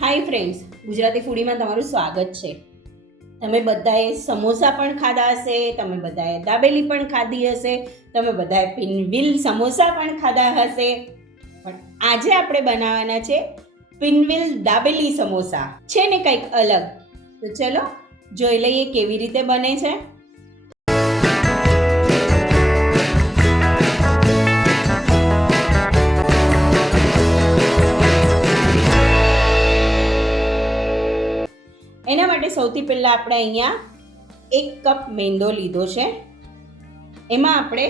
Hi friends Gujarati ફૂડીમાં તમારું સ્વાગત છે. તમે બધાએ સમોસા પણ ખાધા હશે, તમે બધાએ દાબેલી પણ ખાધી હશે, તમે બધાએ પિનવિલ સમોસા પણ ખાધા હશે. પણ આજે આપણે બનાવવાના છે પિનવિલ દાબેલી સમોસા. છે ને કંઈક અલગ? તો ચલો જોઈ લઈએ કેવી રીતે બને છે. સૌથી પહેલાં આપણે અહીંયા એક કપ મેંદો લીધો છે. એમાં આપણે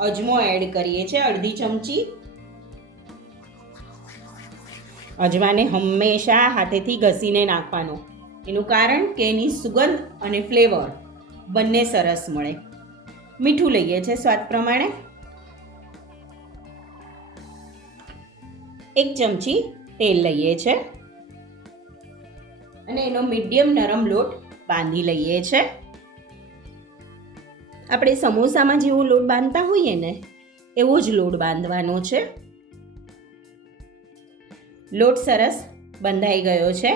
અજમો એડ કરીએ છીએ, અડધી ચમચી. અજમાને હંમેશા હાથેથી ઘસીને નાખવાનો. એનું કારણ કે એની સુગંધ અને ફ્લેવર બંને સરસ મળે. મીઠું લઈએ છીએ સ્વાદ પ્રમાણે. એક ચમચી તેલ લઈએ છીએ અને એનો મીડિયમ નરમ લોટ બાંધી લઈએ છે. આપણે સમોસામાં જેવો લોટ બાંધતા હોઈએ ને, એવો જ લોટ બાંધવાનો છે. લોટ સરસ બંધાઈ ગયો છે.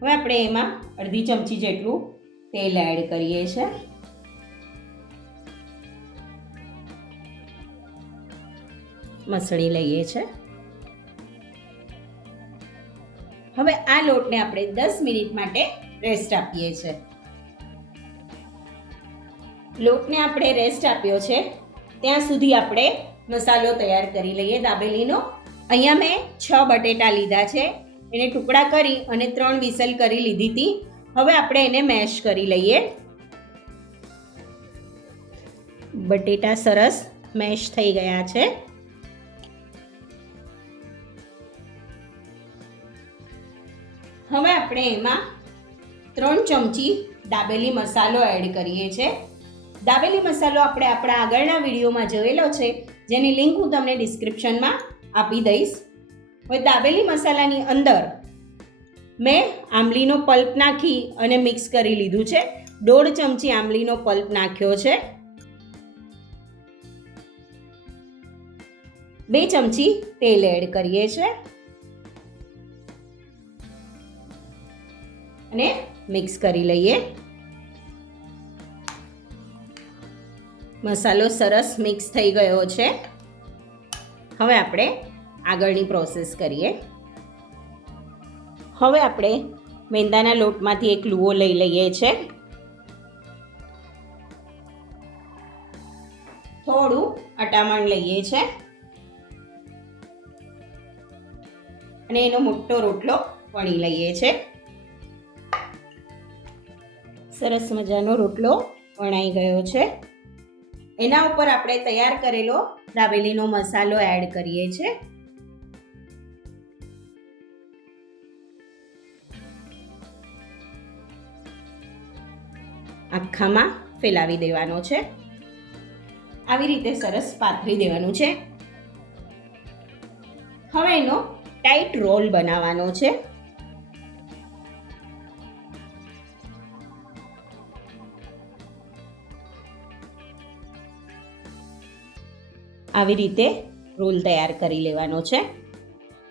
હવે આપણે એમાં અડધી ચમચી જેટલું તેલ એડ કરીએ છીએ મસળી લઈએ છે. હવે આ લોટને આપણે દસ મિનિટ માટે રેસ્ટ આપીએ છીએ. લોટને આપણે રેસ્ટ આપ્યો છે. ત્યાં સુધી આપણે મસાલો તૈયાર કરી લઈએ દાબેલીનો. અહીંયા મેં છ બટેટા લીધા છે. એને ટુકડા કરી અને ત્રણ વિસલ કરી લીધી હતી. હવે આપણે એને મેશ કરી લઈએ. બટેટા સરસ મેશ થઈ ગયા છે. હવે આપણે એમાં ત્રણ ચમચી દાબેલી મસાલો એડ કરીએ છીએ. દાબેલી મસાલો આપણે આપણા આગળના વિડીયોમાં જોયેલો છે, જેની લિંક હું તમને ડિસ્ક્રિપ્શનમાં આપી દઈશ. હવે દાબેલી મસાલાની અંદર મેં આંબલીનો પલ્પ નાખી અને મિક્સ કરી લીધું છે. દોઢ ચમચી આંબલીનો પલ્પ નાખ્યો છે. બે ચમચી તેલ એડ કરીએ છીએ. અને મિક્સ કરી લઈએ. મસાલો સરસ મિક્સ થઈ ગયો છે. હવે આપણે આગળની પ્રોસેસ કરીએ. હવે આપણે મેંદાના લોટમાંથી એક લુઓ લઈ લઈએ છે. થોડું અટામણ લઈએ છે. અને એનો મોટો રોટલો વણી લઈએ છે. સરસ મજાનો રોટલો વણાઈ ગયો છે. એના ઉપર આપણે તૈયાર કરેલો દાબેલીનો મસાલો એડ કરીએ છીએ. આખામાં ફેલાવી દેવાનો છે. આવી રીતે સરસ પાથરી દેવાનું છે. હવે એનો ટાઈટ રોલ બનાવવાનો છે. આવી રીતે રોલ તૈયાર કરી લેવાનો છે.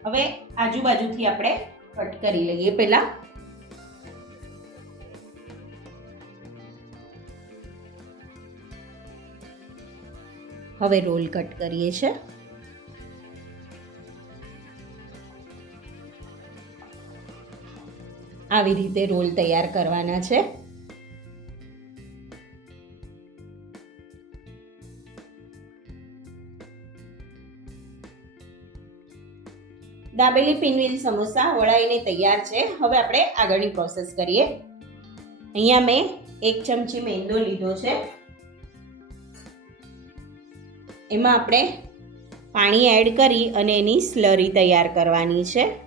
હવે આજુબાજુથી આપણે કટ કરી લઈએ પહેલાં. હવે રોલ કટ કરીએ છે. આવી રીતે રોલ તૈયાર કરવાના છે. દાબેલી પિનવીલ સમોસા વળાઈને તૈયાર છે. હવે આપણે આગળની પ્રોસેસ કરીએ. અહીંયા મેં એક ચમચી મેંદો લીધો છે. એમાં આપણે પાણી એડ કરી અને એની સ્લરી તૈયાર કરવાની છે.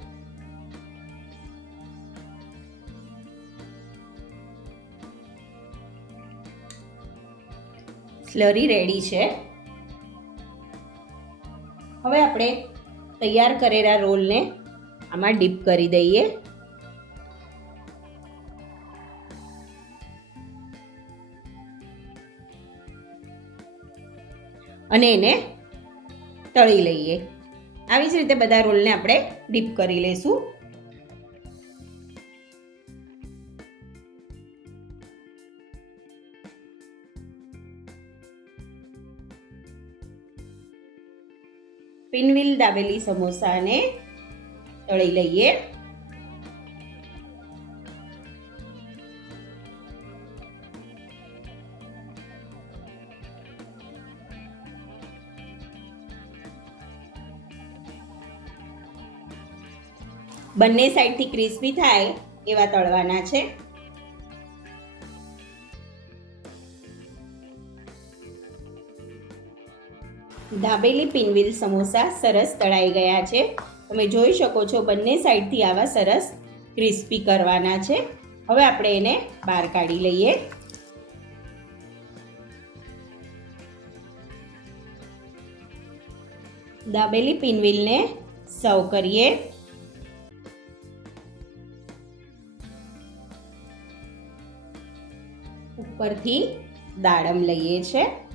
સ્લરી રેડી છે. હવે આપણે તૈયાર કરેલા રોલને આમાં ડીપ કરી દઈએ. અને એને તળી લઈએ. આવી જ રીતે બધા રોલને આપણે ડીપ કરી લઈશું. પિનવિલ દાબેલી સમોસાને તળી લઈએ. બંને સાઈડથી ક્રિસ્પી થાય એવા તળવાના છે. દાબેલી પિનવિલ સમોસા સરસ તળાઈ ગયા છે. તમે જોઈ શકો છો બંને સાઈડથી આવા સરસ ક્રિસ્પી કરવાના છે. હવે આપણે એને બહાર કાઢી લઈએ. દાબેલી પિનવિલને સર્વ કરીએ. ઉપરથી દાડમ લઈએ છે.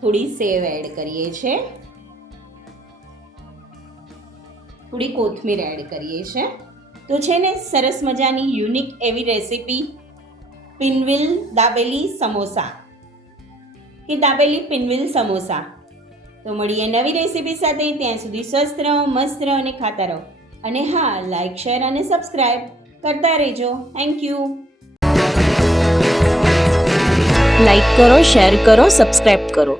થોડી સેવ એડ કરીએ છીએ થોડી કોથમીર એડ કરીએ છીએ તો છે ને, સરસ મજાની યુનિક એવી રેસીપી, પિનવિલ દાબેલી સમોસા. કે દાબેલી પિનવિલ સમોસા. તો મળીએ નવી રેસીપી સાથે, ત્યાં સુધી સ્વસ્થ રહો, મસ્ત રહો અને ખાતા રહો. અને હા લાઇક શેર અને સબસ્ક્રાઈબ કરતા રહેજો. થેન્ક યુ લાઈક કરો શેર કરો સબસ્ક્રાઈબ કરો.